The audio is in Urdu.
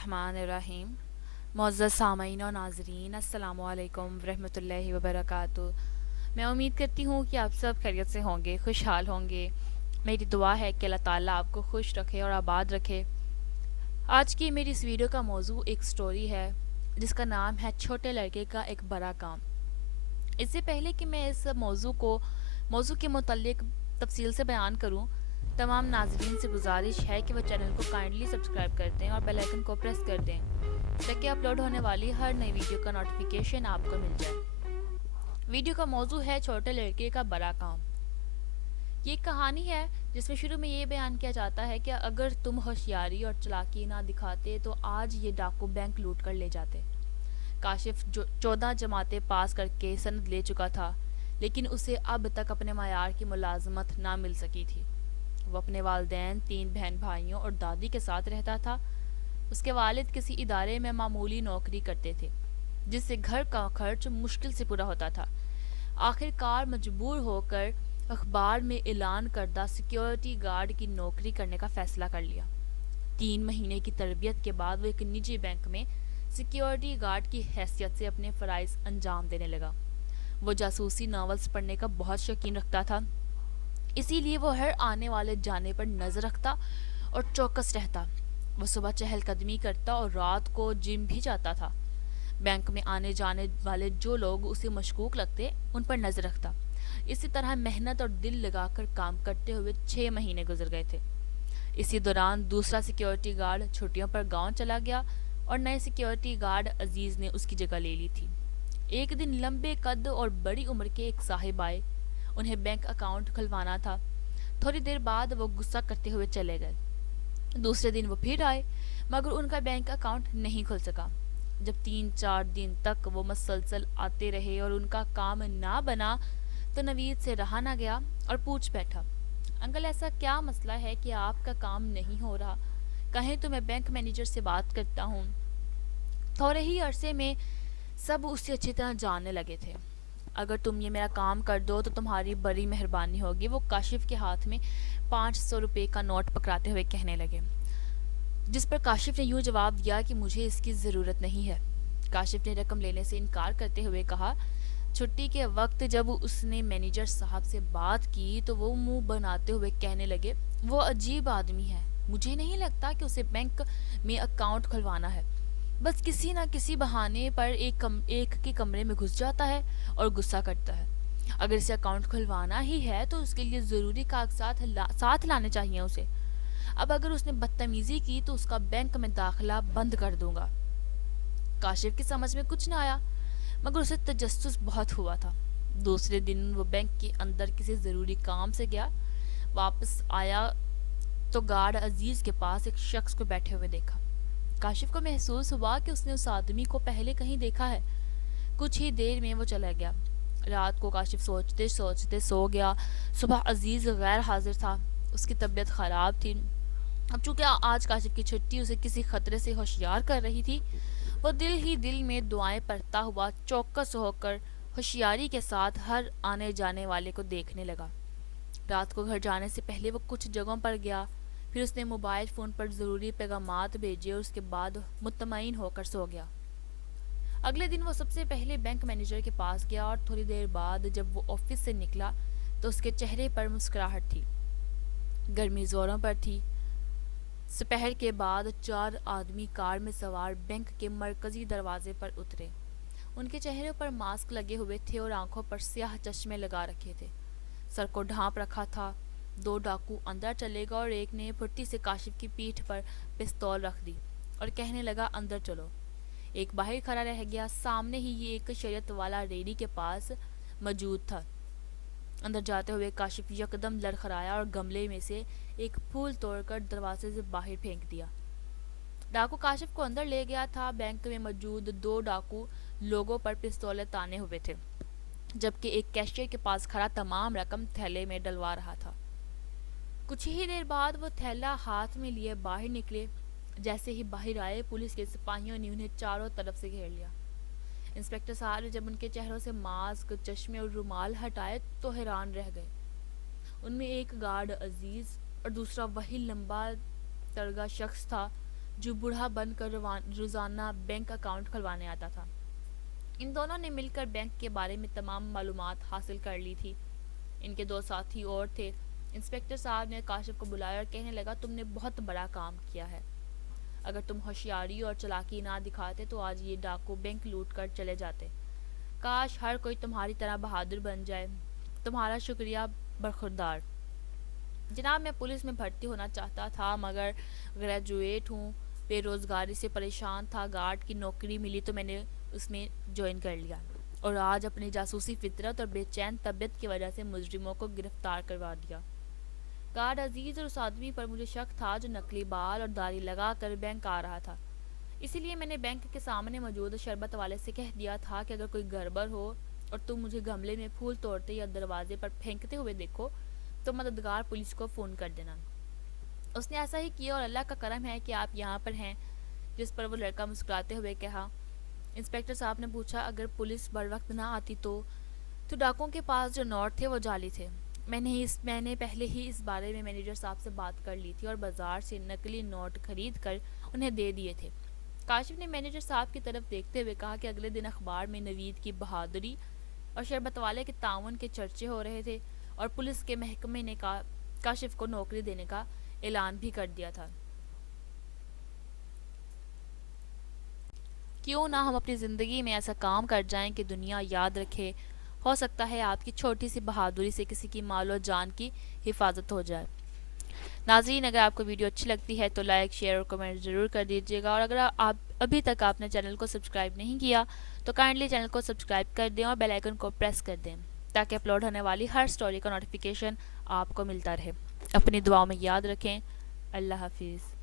الرحمن الرحیم۔ معزز سامعین و ناظرین، السلام علیکم ورحمۃ اللہ وبرکاتہ۔ میں امید کرتی ہوں کہ آپ سب خیریت سے ہوں گے، خوشحال ہوں گے۔ میری دعا ہے کہ اللہ تعالیٰ آپ کو خوش رکھے اور آباد رکھے۔ آج کی میری اس ویڈیو کا موضوع ایک سٹوری ہے جس کا نام ہے چھوٹے لڑکے کا ایک بڑا کام۔ اس سے پہلے کہ میں اس موضوع کے متعلق تفصیل سے بیان کروں، تمام ناظرین سے گزارش ہے کہ وہ چینل کو کائنڈلی سبسکرائب کر دیں اور بیل آئیکن کو پریس کر دیں تاکہ اپلوڈ ہونے والی ہر نئی ویڈیو کا نوٹیفیکیشن آپ کو مل جائے۔ ویڈیو کا موضوع ہے چھوٹے لڑکے کا بڑا کام۔ یہ ایک کہانی ہے جس میں شروع میں یہ بیان کیا جاتا ہے کہ اگر تم ہوشیاری اور چلاکی نہ دکھاتے تو آج یہ ڈاکو بینک لوٹ کر لے جاتے۔ کاشف 14 جماعتیں پاس کر کے سند لے چکا تھا، لیکن اسے اب تک اپنے معیار کی ملازمت نہ مل سکی تھی۔ وہ اپنے والدین، 3 بہن بھائیوں اور دادی کے ساتھ رہتا تھا۔ اس کے والد کسی ادارے میں معمولی نوکری کرتے تھے جس سے گھر کا خرچ مشکل سے پورا ہوتا تھا۔ آخر کار مجبور ہو کر اخبار میں اعلان کردہ سیکیورٹی گارڈ کی نوکری کرنے کا فیصلہ کر لیا۔ 3 مہینے کی تربیت کے بعد وہ ایک نجی بینک میں سیکیورٹی گارڈ کی حیثیت سے اپنے فرائض انجام دینے لگا۔ وہ جاسوسی ناولز پڑھنے کا بہت شوقین رکھتا تھا، اسی لیے وہ ہر آنے والے جانے پر نظر رکھتا اور چوکس رہتا۔ وہ صبح چہل قدمی کرتا اور رات کو جم بھی جاتا تھا۔ بینک میں آنے جانے والے جو لوگ اسے مشکوک لگتے ان پر نظر رکھتا۔ اسی طرح محنت اور دل لگا کر کام کرتے ہوئے 6 مہینے گزر گئے تھے۔ اسی دوران دوسرا سیکیورٹی گارڈ چھٹیوں پر گاؤں چلا گیا اور نئے سیکیورٹی گارڈ عزیز نے اس کی جگہ لے لی تھی۔ ایک دن لمبے قد اور بڑی عمر کے ایک صاحب آئے، انہیں بینک اکاؤنٹ کھلوانا تھا۔ تھوڑی دیر بعد وہ غصہ کرتے ہوئے چلے گئے۔ دوسرے دن وہ پھر آئے مگر ان کا بینک اکاؤنٹ نہیں کھل سکا۔ جب 3-4 دن تک وہ مسلسل آتے رہے اور ان کا کام نہ بنا تو نوید سے رہا نہ گیا اور پوچھ بیٹھا، انکل ایسا کیا مسئلہ ہے کہ آپ کا کام نہیں ہو رہا؟ کہیں تو میں بینک مینیجر سے بات کرتا ہوں۔ تھوڑے ہی عرصے میں سب اسے اچھی طرح جاننے لگے تھے۔ اگر تم یہ میرا کام کر دو تو تمہاری بڑی مہربانی ہوگی، وہ کاشف کے ہاتھ میں 500 روپے کا نوٹ پکڑاتے ہوئے کہنے لگے، جس پر کاشف نے یوں جواب دیا کہ مجھے اس کی ضرورت نہیں ہے۔ کاشف نے رقم لینے سے انکار کرتے ہوئے کہا۔ چھٹی کے وقت جب اس نے مینیجر صاحب سے بات کی تو وہ منہ بناتے ہوئے کہنے لگے، وہ عجیب آدمی ہے، مجھے نہیں لگتا کہ اسے بینک میں اکاؤنٹ کھلوانا ہے، بس کسی نہ کسی بہانے پر ایک کے کمرے میں گھس جاتا ہے اور غصہ کرتا ہے۔ اگر اسے اکاؤنٹ کھلوانا ہی ہے تو اس کے لیے ضروری کاغذات ساتھ لانے چاہیے اسے۔ اب اگر اس نے بدتمیزی کی تو اس کا بینک میں داخلہ بند کر دوں گا۔ کاشف کی سمجھ میں کچھ نہ آیا مگر اسے تجسس بہت ہوا تھا۔ دوسرے دن وہ بینک کے اندر کسی ضروری کام سے گیا۔ واپس آیا تو گارڈ عزیز کے پاس ایک شخص کو بیٹھے ہوئے دیکھا۔ کاشف کو محسوس ہوا کہ اس نے اس آدمی کو پہلے کہیں دیکھا ہے۔ کچھ ہی دیر میں وہ چلا گیا۔ رات کو کاشف سوچتے سوچتے سو گیا۔ صبح عزیز غیر حاضر تھا، اس کی طبیعت خراب تھی۔ اب چونکہ آج کاشف کی چھٹی اسے کسی خطرے سے ہوشیار کر رہی تھی، وہ دل ہی دل میں دعائیں پڑھتا ہوا چوکس ہو کر ہوشیاری کے ساتھ ہر آنے جانے والے کو دیکھنے لگا۔ رات کو گھر جانے سے پہلے وہ کچھ جگہوں پر گیا، پھر اس نے موبائل فون پر ضروری پیغامات بھیجے اور اس کے بعد مطمئن ہو کر سو گیا۔ اگلے دن وہ سب سے پہلے بینک مینیجر کے پاس گیا اور تھوڑی دیر بعد جب وہ آفس سے نکلا تو اس کے چہرے پر مسکراہٹ تھی۔ گرمی زوروں پر تھی۔ سپہر کے بعد 4 آدمی کار میں سوار بینک کے مرکزی دروازے پر اترے۔ ان کے چہروں پر ماسک لگے ہوئے تھے اور آنکھوں پر سیاہ چشمے لگا رکھے تھے۔ سر کو ڈھانپ رکھا تھا۔ 2 ڈاکو اندر چلے گا اور ایک نے پھٹی سے کاشف کی پیٹھ پر پستول رکھ دی اور کہنے لگا، اندر چلو۔ ایک باہر کھڑا رہ گیا۔ سامنے ہی یہ ایک شریعت والا ریڑھی کے پاس موجود تھا۔ اندر جاتے ہوئے کاشف یکدم لڑکھڑایا اور گملے میں سے ایک پھول توڑ کر دروازے سے باہر پھینک دیا۔ ڈاکو کاشف کو اندر لے گیا تھا۔ بینک میں موجود 2 ڈاکو لوگوں پر پستولیں تانے ہوئے تھے، جبکہ ایک کیشیئر کے پاس کھڑا تمام رقم تھیلے میں ڈلوا رہا تھا۔ کچھ ہی دیر بعد وہ تھیلا ہاتھ میں لیے باہر نکلے۔ جیسے ہی باہر آئے، پولیس کے سپاہیوں نے انہیں چاروں طرف سے گھیر لیا۔ انسپکٹر صاحب نے جب ان کے چہروں سے ماسک، چشمے اور رومال ہٹائے تو حیران رہ گئے۔ ان میں ایک گارڈ عزیز اور دوسرا وہی لمبا ترگا شخص تھا جو بوڑھا بن کر روزانہ بینک اکاؤنٹ کھلوانے آتا تھا۔ ان دونوں نے مل کر بینک کے بارے میں تمام معلومات حاصل کر لی تھی۔ ان کے دو ساتھی اور تھے۔ انسپکٹر صاحب نے کاشف کو بلایا اور کہنے لگا، تم نے بہت بڑا کام کیا ہے۔ اگر تم ہوشیاری اور چالاکی نہ دکھاتے تو آج یہ ڈاکو بینک لوٹ کر چلے جاتے۔ کاش ہر کوئی تمہاری طرح بہادر بن جائے۔ تمہارا شکریہ برخوردار۔ جناب، میں پولیس میں بھرتی ہونا چاہتا تھا مگر گریجویٹ ہوں، بے روزگاری سے پریشان تھا۔ گارڈ کی نوکری ملی تو میں نے اس میں جوائن کر لیا، اور آج اپنی جاسوسی فطرت اور بے چین طبیعت کی وجہ سے مجرموں کو گرفتار کروا دیا۔ گارڈ عزیز اور اس آدمی پر مجھے شک تھا جو نقلی بال اور داڑھی لگا کر بینک آ رہا تھا، اسی لیے میں نے بینک کے سامنے موجود شربت والے سے کہہ دیا تھا کہ اگر کوئی گڑبڑ ہو اور تم مجھے گملے میں پھول توڑتے یا دروازے پر پھینکتے ہوئے دیکھو تو مددگار پولیس کو فون کر دینا۔ اس نے ایسا ہی کیا اور اللہ کا کرم ہے کہ آپ یہاں پر ہیں، جس پر وہ لڑکا مسکراتے ہوئے کہا۔ انسپکٹر صاحب نے پوچھا، اگر پولیس بروقت نہ آتی تو ڈاکوؤں کے پاس جو نوٹ تھے وہ جعلی تھے۔ میں نے پہلے ہی اس بارے میں مینیجر صاحب سے بات کر لی تھی اور بازار سے نقلی نوٹ خرید کر انہیں دے دیے تھے۔ کاشف نے مینیجر صاحب کی طرف دیکھتے ہوئے کہا کہ اگلے دن اخبار میں نوید کی بہادری اور شربت والے کے تعاون کے چرچے ہو رہے تھے، اور پولیس کے محکمے نے کاشف کو نوکری دینے کا اعلان بھی کر دیا تھا۔ کیوں نہ ہم اپنی زندگی میں ایسا کام کر جائیں کہ دنیا یاد رکھے، ہو سکتا ہے آپ کی چھوٹی سی بہادری سے کسی کی مال و جان کی حفاظت ہو جائے۔ ناظرین، اگر آپ کو ویڈیو اچھی لگتی ہے تو لائک، شیئر اور کمنٹ ضرور کر دیجیے گا، اور اگر آپ ابھی تک آپ نے چینل کو سبسکرائب نہیں کیا تو کائنڈلی چینل کو سبسکرائب کر دیں اور بیل آئیکن کو پریس کر دیں تاکہ اپلوڈ ہونے والی ہر سٹوری کا نوٹیفیکیشن آپ کو ملتا رہے۔ اپنی دعاؤں میں یاد رکھیں۔ اللہ حافظ۔